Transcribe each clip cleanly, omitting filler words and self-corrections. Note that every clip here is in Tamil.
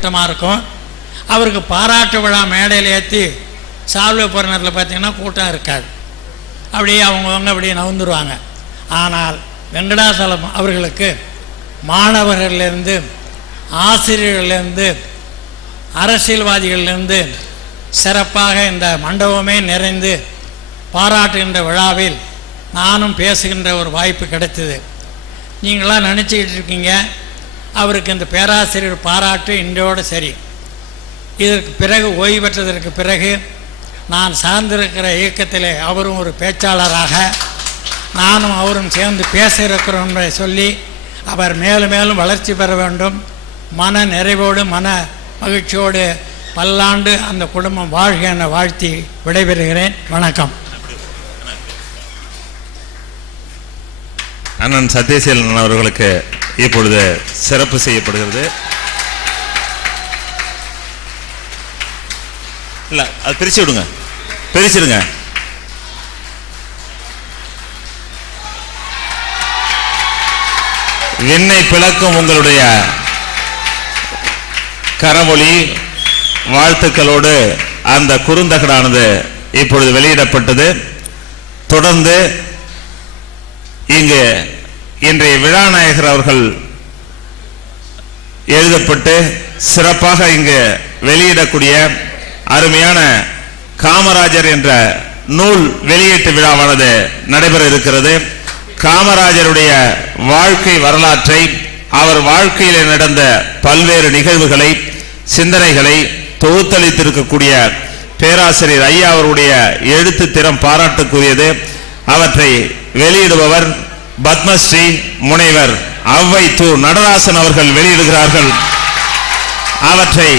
கூட்டமாக இருக்கும். அவருக்கு பாராட்டு விழா மேடையில் ஏற்றி சால்வை போகிற நேரத்தில் பார்த்திங்கன்னா கூட்டம் இருக்காது. அப்படியே அவங்கவுங்க அப்படியே நவுந்துருவாங்க. ஆனால் வெங்கடாசலம் அவர்களுக்கு மாணவர்கள்லேருந்து, ஆசிரியர்கள்லேருந்து, அரசியல்வாதிகள்லேருந்து சிறப்பாக இந்த மண்டபமே நிறைந்து பாராட்டுகின்ற விழாவில் நானும் பேசுகின்ற ஒரு வாய்ப்பு கிடைத்தது. நீங்களாம் நினச்சிக்கிட்டு இருக்கீங்க அவருக்கு இந்த பேராசிரியர் பாராட்டு இன்றோடு சரி. இதற்கு பிறகு ஓய்வு பெற்றதற்கு பிறகு நான் சார்ந்திருக்கிற இயக்கத்தில் அவரும் ஒரு பேச்சாளராக நானும் அவரும் சேர்ந்து பேச இருக்கிறோம் என்பதை சொல்லி அவர் மேலும் மேலும் வளர்ச்சி பெற வேண்டும். மன நிறைவோடு மன மகிழ்ச்சியோடு பல்லாண்டு அந்த குடும்பம் வாழ்க என வாழ்த்தி விடைபெறுகிறேன். வணக்கம். அண்ணன் சத்யசீலன் அவர்களுக்கு இப்பொழுது சிறப்பு செய்யப்படுகிறது. இல்ல அது பிரிச்சு விடுங்க, பிரிச்சிடுங்க. விண்ணை பிளக்கும் உங்களுடைய கரமொழி வாழ்த்துக்களோடு அந்த குறுந்தகடானது இப்பொழுது வெளியிடப்பட்டது. தொடர்ந்து இங்கு இன்றைய விழாநாயகர் அவர்கள் எழுதப்பட்டு சிறப்பாக இங்கு வெளியிடக்கூடிய அருமையான காமராஜர் என்ற நூல் வெளியீட்டு விழாவானது நடைபெற இருக்கிறது. காமராஜருடைய வாழ்க்கை வரலாற்றை, அவர் வாழ்க்கையில் நடந்த பல்வேறு நிகழ்வுகளை, சிந்தனைகளை தொகுத்தளித்திருக்கக்கூடிய பேராசிரியர் ஐயா அவருடைய எழுத்து திறம் பாராட்டுக்குரியது. அவற்றை வெளியிடுபவர் பத்மஸ்ரீ முனைவர் அவ்வை து நடராசன் அவர்கள் வெளியிடுகிறார்கள். அவற்றை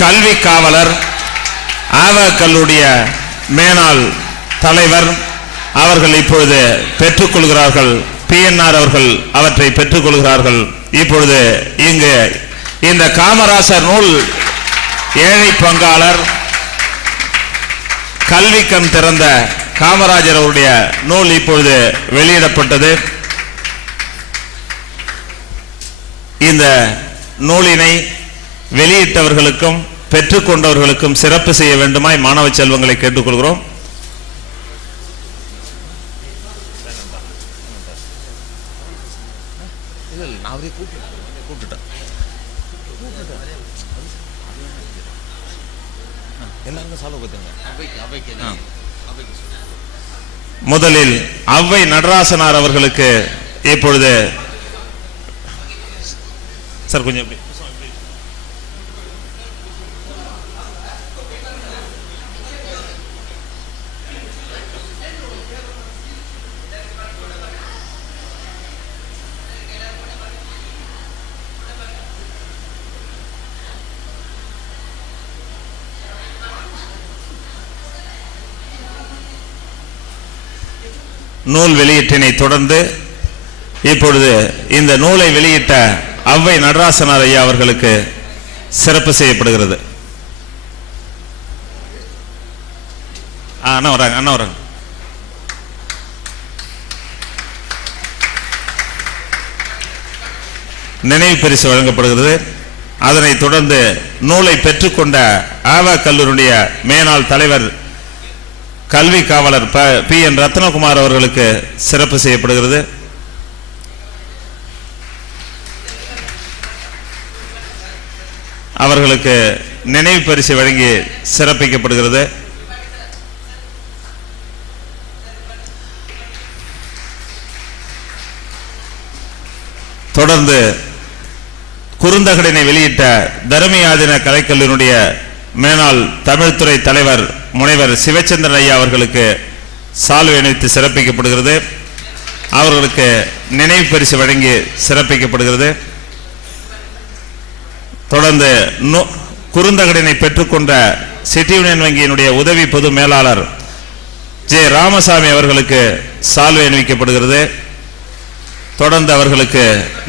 கல்வி காவலர் ஆவகல்லுடைய மேனாள் தலைவர் அவர்கள் இப்பொழுது பெற்றுக்கொள்கிறார்கள். PNR அவர்கள் அவற்றை பெற்றுக்கொள்கிறார்கள். இப்பொழுது இங்கு இந்த காமராசர் நூல் ஏழை பங்காளர் கல்வி கண் திறந்த காமராஜர் அவருடைய நூல் இப்பொழுது வெளியிடப்பட்டது. இந்த நூலினை வெளியிட்டவர்களுக்கும் பெற்றுக்கொண்டவர்களுக்கும் சிறப்பு செய்ய வேண்டுமாய் மாணவ செல்வங்களை கேட்டுக்கொள்கிறோம். முதலில் அவ்வை நடராசனார் அவர்களுக்கு இப்பொழுது சார் கொஞ்சம் நூல் வெளியீட்டினை தொடர்ந்து இப்பொழுது இந்த நூலை வெளியிட்ட அவ்வை நடராசனார் ஐயா அவர்களுக்கு சிறப்பு செய்யப்படுகிறது. அண்ணா வராங்க, அண்ணா வராங்க. நினைவு பரிசு வழங்கப்படுகிறது. அதனைத் தொடர்ந்து நூலை பெற்றுக்கொண்ட ஆவா கல்லூரியுடைய மேனாள் தலைவர் கல்வி காவலர் PN ரத்னகுமார் அவர்களுக்கு சிறப்பு செய்யப்படுகிறது. அவர்களுக்கு நினைவு பரிசு வழங்கி சிறப்பிக்கப்படுகிறது. தொடர்ந்து குறுந்தகடினை வெளியிட்ட தர்மியாதின கலைக்கல்லூரியுடைய மேனாள் தமிழ்துறை தலைவர் முனைவர் சிவச்சந்திரன் ஐயா அவர்களுக்கு சால்வை அணிவித்து சிறப்பிக்கப்படுகிறது. அவர்களுக்கு நினைவு பரிசு வழங்கி சிறப்பிக்கப்படுகிறது. தொடர்ந்து குறுந்தகடினை பெற்றுக்கொண்ட சிட்டி யூனியன் வங்கியினுடைய உதவி பொது மேலாளர் J. ராமசாமி அவர்களுக்கு சால்வை அணிவிக்கப்படுகிறது. தொடர்ந்து அவர்களுக்கு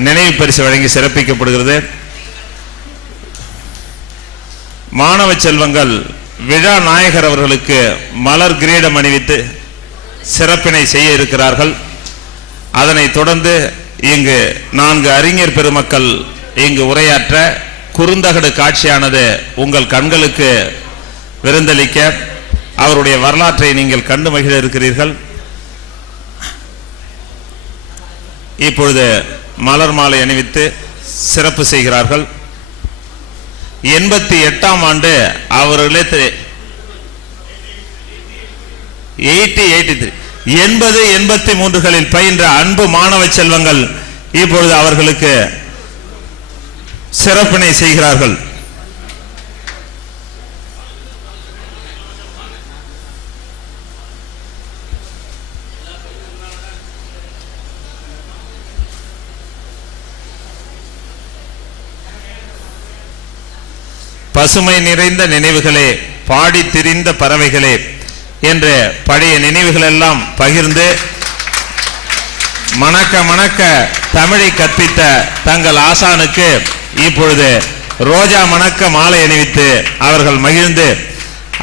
நினைவு பரிசு வழங்கி சிறப்பிக்கப்படுகிறது. மாணவ செல்வங்கள் விழா நாயகர் அவர்களுக்கு மலர் கிரீடம் அணிவித்து சிறப்பினை செய்ய இருக்கிறார்கள். அதனைத் தொடர்ந்து இங்கு 4 அறிஞர் பெருமக்கள் இங்கு உரையாற்ற குறுந்தகடு காட்சியானது உங்கள் கண்களுக்கு விருந்தளிக்க அவருடைய வரலாற்றை நீங்கள் கண்டு மகிழ இருக்கிறீர்கள். இப்பொழுது மலர் மாலை அணிவித்து சிறப்பு செய்கிறார்கள். 88ஆம் ஆண்டு அவர்களே 83களில் பயின்ற அன்பு மாணவ செல்வங்கள் இப்பொழுது அவர்களுக்கு சிறப்பினை செய்கிறார்கள். பசுமை நிறைந்த நினைவுகளே, பாடி திரிந்த பறவைகளே என்ற பழைய நினைவுகள் எல்லாம் பகிர்ந்து மணக்க மணக்க தமிழை கற்பித்த தங்கள் ஆசானுக்கு இப்பொழுது ரோஜா மணக்க மாலை அணிவித்து அவர்கள் மகிழ்ந்து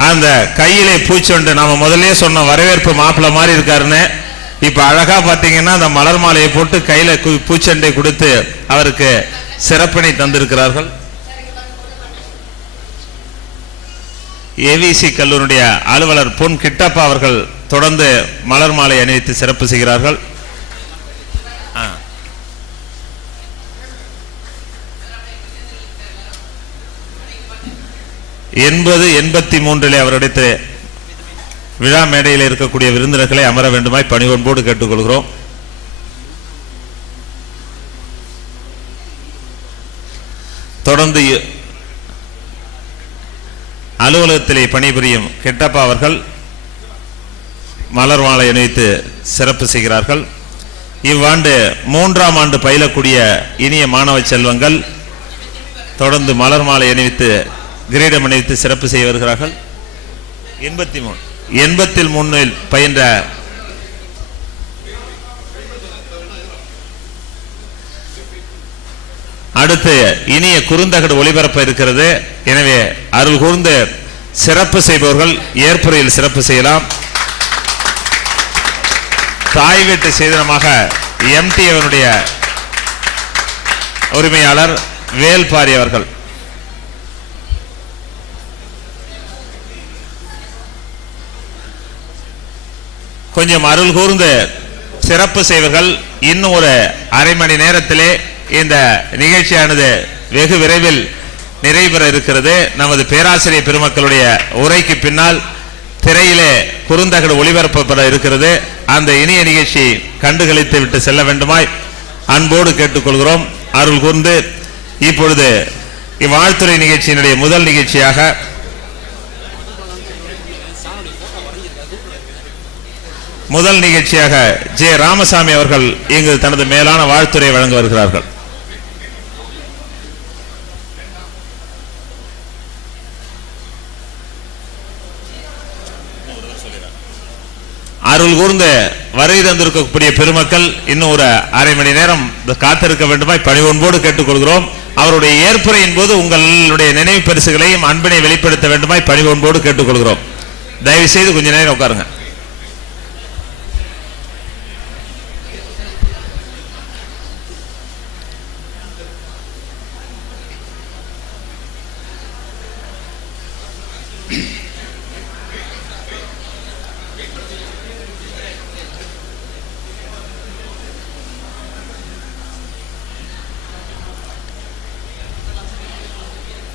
அந்த கையிலே பூச்சொண்டு நாம முதல்ல சொன்ன வரவேற்பு மாப்பிள்ள மாதிரி இருக்காருன்னு இப்ப அழகா பாத்தீங்கன்னா அந்த மலர் மாலையை போட்டு கையில பூச்செண்டை கொடுத்து அவருக்கு சிறப்பினை தந்திருக்கிறார்கள். ஏவிசி கல்லூரியுடைய அலுவலர் பொன் கிட்டப்பா அவர்கள் தொடர்ந்து மலர் மாலை அணிவித்து சிறப்பு செய்கிறார்கள். 83 அவரிடத்தில் விழா மேடையில் இருக்கக்கூடிய விருந்தினர்களை அமர வேண்டுமாய் பணிவன்போடு கேட்டுக்கொள்கிறோம். தொடர்ந்து அலுவலகத்திலே பணிபுரியும் கிட்டப்பா அவர்கள் மலர் மாலை அணிவித்து சிறப்பு செய்கிறார்கள். இவ்வாண்டு 3ஆம் ஆண்டு பயிலக்கூடிய இனிய மாணவ செல்வங்கள் தொடர்ந்து மலர் மாலை அணிவித்து கிரீடம் அணிவித்து சிறப்பு செய்ய வருகிறார்கள். 83 பயின்ற அடுத்து இனிய குறுந்தகடு ஒளிபரப்ப இருக்கிறது. எனவே அருள் கூர்ந்து சிறப்பு செய்பவர்கள் ஏற்புரையில் சிறப்பு செய்யலாம். தாய் வீட்டு சேதனமாக MTவனுடைய உரிமையாளர் வேல்பாரி அவர்கள் கொஞ்சம் அருள் கூர்ந்து சிறப்பு செய்வர்கள். இன்னும் ஒரு அரை மணி நேரத்திலே இந்த நிகழ்ச்சியானது வெகு விரைவில் நிறைவேற இருக்கிறது. நமது பேராசிரியர் பெருமக்களுடைய உரைக்கு பின்னால் திரையிலே குறுந்தகடு ஒளிபரப்பப்பட இருக்கிறது. அந்த இனிய நிகழ்ச்சி கண்டுகளித்து விட்டு செல்ல வேண்டுமாய் அன்போடு கேட்டுக்கொள்கிறோம். அருள் கூர்ந்து இப்பொழுது இவ்வாழ்த்துறை நிகழ்ச்சியினுடைய முதல் நிகழ்ச்சியாக ஜே ராமசாமி அவர்கள் இங்கு தனது மேலான வாழ்த்துரை வழங்க வருகிறார்கள். அருள் கூர்ந்த வருகை தந்திருக்கக்கூடிய பெருமக்கள் இன்னும் ஒரு அரை மணி நேரம் காத்திருக்க வேண்டுமாய் பணிவன்போடு கேட்டுக்கொள்கிறோம். அவருடைய ஏற்புரையின் போது உங்களுடைய நினைவு பரிசுகளையும் அன்பினை வெளிப்படுத்த வேண்டுமாய் பணிவன்போடு கேட்டுக்கொள்கிறோம். தயவு செய்து கொஞ்ச நேரம் உட்காருங்க.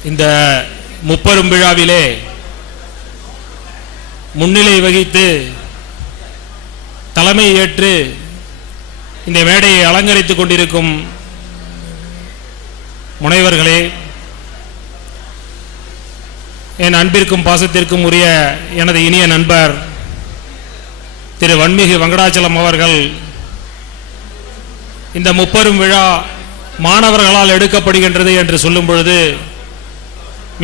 இந்த முப்பெரும் விழாவிலே முன்னிலை வகித்து தலைமை ஏற்று இந்த மேடையை அலங்கரித்துக் கொண்டிருக்கும் முனைவர்களே, என் அன்பிற்கும் பாசத்திற்கும் உரிய எனது இனிய நண்பர் திரு வன்மிகு வெங்கடாச்சலம் அவர்கள் இந்த முப்பெரும் விழா மாணவர்களால் எடுக்கப்படுகின்றது என்று சொல்லும் பொழுது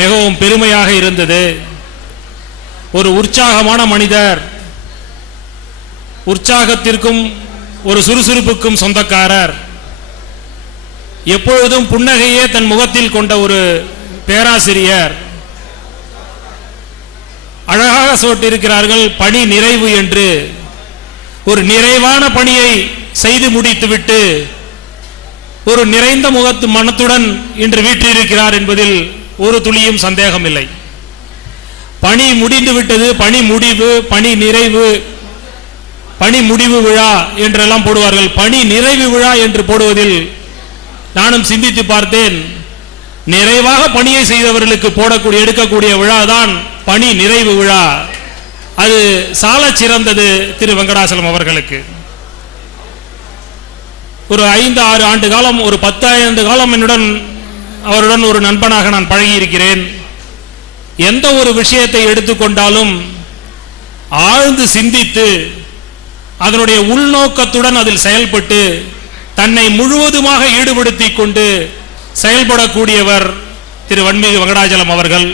மிகவும் பெருமையாக இருந்தது. ஒரு உற்சாகமான மனிதர், உற்சாகத்திற்கும் ஒரு சுறுசுறுப்புக்கும் சொந்தக்காரர், எப்பொழுதும் புன்னகையே தன் முகத்தில் கொண்ட ஒரு பேராசிரியர். அழகாக சொல்லியிருக்கிறார்கள், பணி நிறைவு என்று. ஒரு நிறைவான பணியை செய்து முடித்துவிட்டு ஒரு நிறைந்த முகத்து மனத்துடன் இன்று வீற்றிருக்கிறார் என்பதில் ஒரு துளியும் சந்தேகம் இல்லை. பணி முடிந்து விட்டது, பணி முடிவு, பணி நிறைவு, பணி முடிவு விழா என்றெல்லாம் போடுவார்கள். பணி நிறைவு விழா என்று போடுவதில் நானும் சிந்தித்து பார்த்தேன். நிறைவாக பணியை செய்தவர்களுக்கு போடக்கூடிய எடுக்கக்கூடிய விழா தான் பணி நிறைவு விழா. அது சாலச் சிறந்தது திரு வெங்கடாசலம் அவர்களுக்கு. ஒரு 5-6 ஆண்டு காலம், ஒரு 10 ஆண்டு காலம் அவருடன் ஒரு நண்பனாக நான் பழகி இருக்கிறேன். எந்த ஒரு விஷயத்தை எடுத்துக்கொண்டாலும் ஆழ்ந்து சிந்தித்து அதனுடைய உள்நோக்கத்துடன் அதில் செயல்பட்டு தன்னை முழுவதுமாக ஈடுபடுத்தி கொண்டு செயல்படக்கூடியவர் திரு வன்மிகு வெங்கடாச்சலம் அவர்கள்.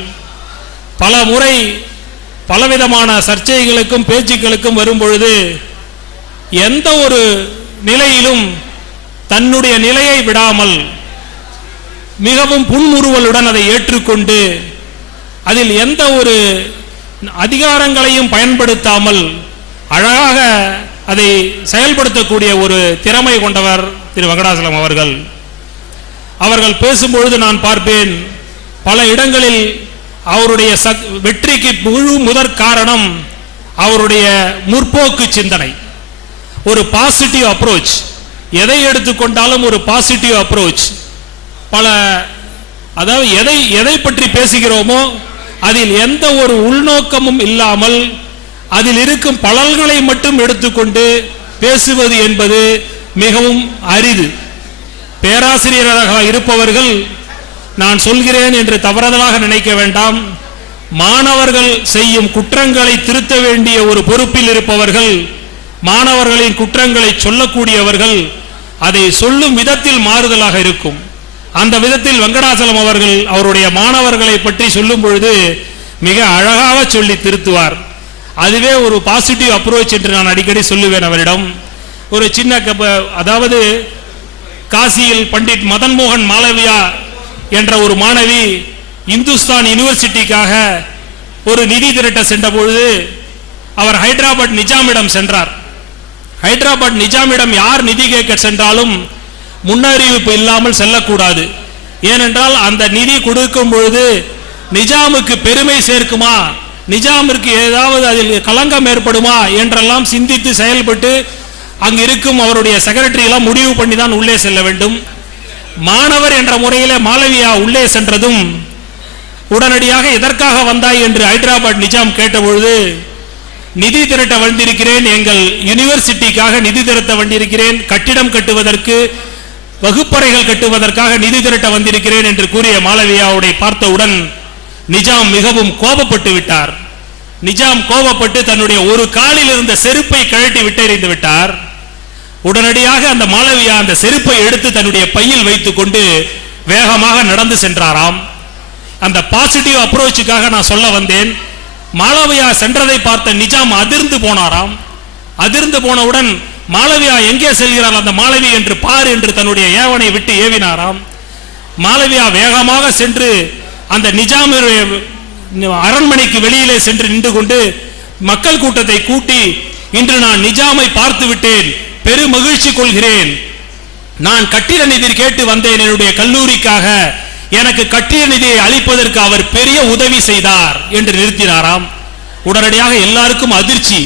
பல முறை பலவிதமான சர்ச்சைகளுக்கும் பேச்சுக்களுக்கும் வரும்பொழுது எந்த ஒரு நிலையிலும் தன்னுடைய நிலையை விடாமல் மிகவும் புன்முறுவலுடன் அதை ஏற்றுக்கொண்டு அதில் எந்த ஒரு அதிகாரங்களையும் பயன்படுத்தாமல் அழகாக அதை செயல்படுத்தக்கூடிய ஒரு திறமை கொண்டவர் திரு வெங்கடாச்சலம் அவர்கள். அவர்கள் பேசும்பொழுது நான் பார்ப்பேன், பல இடங்களில் அவருடைய வெற்றிக்கு முதற் காரணம் அவருடைய முற்போக்கு சிந்தனை, ஒரு பாசிட்டிவ் அப்ரோச். எதை எடுத்துக்கொண்டாலும் ஒரு பாசிட்டிவ் அப்ரோச். அதாவது எதை பற்றி பேசுகிறோமோ அதில் எந்த ஒரு உள்நோக்கமும் இல்லாமல் அதில் இருக்கும் பலன்களை மட்டும் எடுத்துக்கொண்டு பேசுவது என்பது மிகவும் அரிது. பேராசிரியராக இருப்பவர்கள், நான் சொல்கிறேன் என்று தவறுதலாக நினைக்க வேண்டாம், மாணவர்கள் செய்யும் குற்றங்களை திருத்த வேண்டிய ஒரு பொறுப்பில் இருப்பவர்கள், மாணவர்களின் குற்றங்களை சொல்லக்கூடியவர்கள், அதை சொல்லும் விதத்தில் மாறுதலாக இருக்கும். அந்த விதத்தில் வெங்கடாச்சலம் அவர்கள் அவருடைய மாணவர்களை பற்றி சொல்லும் பொழுது மிக அழகாக சொல்லி திருத்துவார். அதுவே ஒரு பாசிட்டிவ் அப்ரோச் என்று நான் அடிக்கடி சொல்லுவேன் அவரிடம். ஒரு சின்ன அதாவது காசியில் பண்டிட் மதன் மோகன் மாலவியா என்ற ஒரு மாணவி இந்துஸ்தான் யூனிவர்சிட்டிக்காக ஒரு நிதி திரட்ட சென்ற பொழுது அவர் ஹைதராபாத் நிஜாமிடம் சென்றார். ஹைதராபாத் நிஜாமிடம் யார் நிதி கேட்க சென்றாலும் முன்னறிவிப்பு இல்லாமல் செல்லக்கூடாது. ஏனென்றால் அந்த நிதி கொடுக்கும் பொழுது நிஜாமுக்கு பெருமை சேர்க்குமா, நிஜாமிற்கு ஏதாவது அதில் களங்கம் ஏற்படுமா என்றெல்லாம் சிந்தித்து செயல்பட்டு அங்கு இருக்கும் அவருடைய செக்ரட்டரி எல்லாம் முடிவு பண்ணி தான் உள்ளே செல்ல வேண்டும். மாணவர் என்ற முறையில் மாலவியா உள்ளே சென்றதும் உடனடியாக எதற்காக வந்தாய் என்று ஹைதராபாத் நிஜாம் கேட்டபொழுது, நிதி திரட்ட வந்திருக்கிறேன், எங்கள் யூனிவர்சிட்டிக்காக நிதி திரட்ட வந்திருக்கிறேன், கட்டிடம் கட்டுவதற்கு, வகுப்பறைகள் கட்டுவதற்காக நிதி திரட்ட வந்திருக்கிறேன் என்று கூறிய மாலவியாவுடைய பார்த்தவுடன் நிஜாம் மிகவும் கோபப்பட்டு விட்டார். நிஜாம் கோபப்பட்டு தன்னுடைய ஒரு காலில் இருந்த செருப்பை கழட்டி விட்டெறிந்து விட்டார். உடனடியாக அந்த மாலவியா அந்த செருப்பை எடுத்து தன்னுடைய பையில் வைத்துக் கொண்டு வேகமாக நடந்து சென்றாராம். அந்த பாசிட்டிவ் அப்ரோச்சுக்காக நான் சொல்ல வந்தேன். மாலவியா சென்றதை பார்த்த நிஜாம் அதிர்ந்து போனாராம். அதிர்ந்து போனவுடன் மாலவியா எங்கே செல்கிறார் அந்த மாலவி என்று பார் என்று தன்னுடைய ஏவனை விட்டு ஏவினாராம். மாலவியா வேகமாக சென்று அந்த நிஜாம் அரண்மனைக்கு வெளியிலே சென்று நின்று கொண்டு மக்கள் கூட்டத்தை கூட்டி, இன்று நான் நிஜாமை பார்த்து விட்டேன், பெரும் மகிழ்ச்சி கொள்கிறேன், நான் கட்டிட நிதி கேட்டு வந்தேன் என்னுடைய கல்லூரிக்காக, எனக்கு கட்டிட நிதியை அளிப்பதற்கு அவர் பெரிய உதவி செய்தார் என்று நிறுத்தினாராம். உடனடியாக எல்லாருக்கும் அதிர்ச்சி,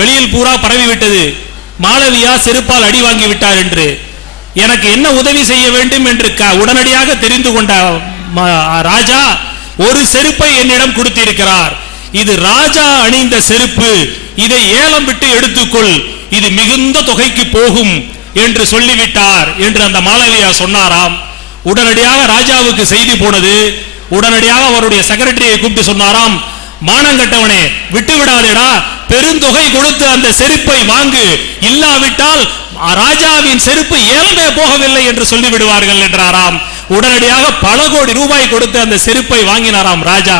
வெளியில் பூரா பரவிவிட்டது, மாலவியா செருப்பால் அடி வாங்கி விட்டார் என்று. எனக்கு என்ன உதவி செய்ய வேண்டும் என்று உடனடியாக தெரிந்து கொண்ட ராஜா ஒரு செருப்பை என்னிடம் கொடுத்திருக்கிறார், இது ராஜா அணிந்த செருப்பு, இதை ஏலம் விட்டு எடுத்துக்கொள், இது மிகுந்த தொகைக்கு போகும் என்று சொல்லிவிட்டார் என்று அந்த மாலவியா சொன்னாராம். உடனடியாக ராஜாவுக்கு செய்தி போனது. உடனடியாக அவருடைய செக்ரட்டரியை கூப்பிட்டு சொன்னாராம், மானங்கட்டவனே விட்டு விடாதேடா, பெருந்தொகை கொடுத்து அந்த செருப்பை வாங்கு, இல்லாவிட்டால் ராஜாவின் செருப்பு ஏலமே போகவில்லை என்று சொல்லிவிடுவார்கள் என்றாராம். உடனடியாக பல கோடி ரூபாய் கொடுத்து அந்த செருப்பை வாங்கினாராம் ராஜா.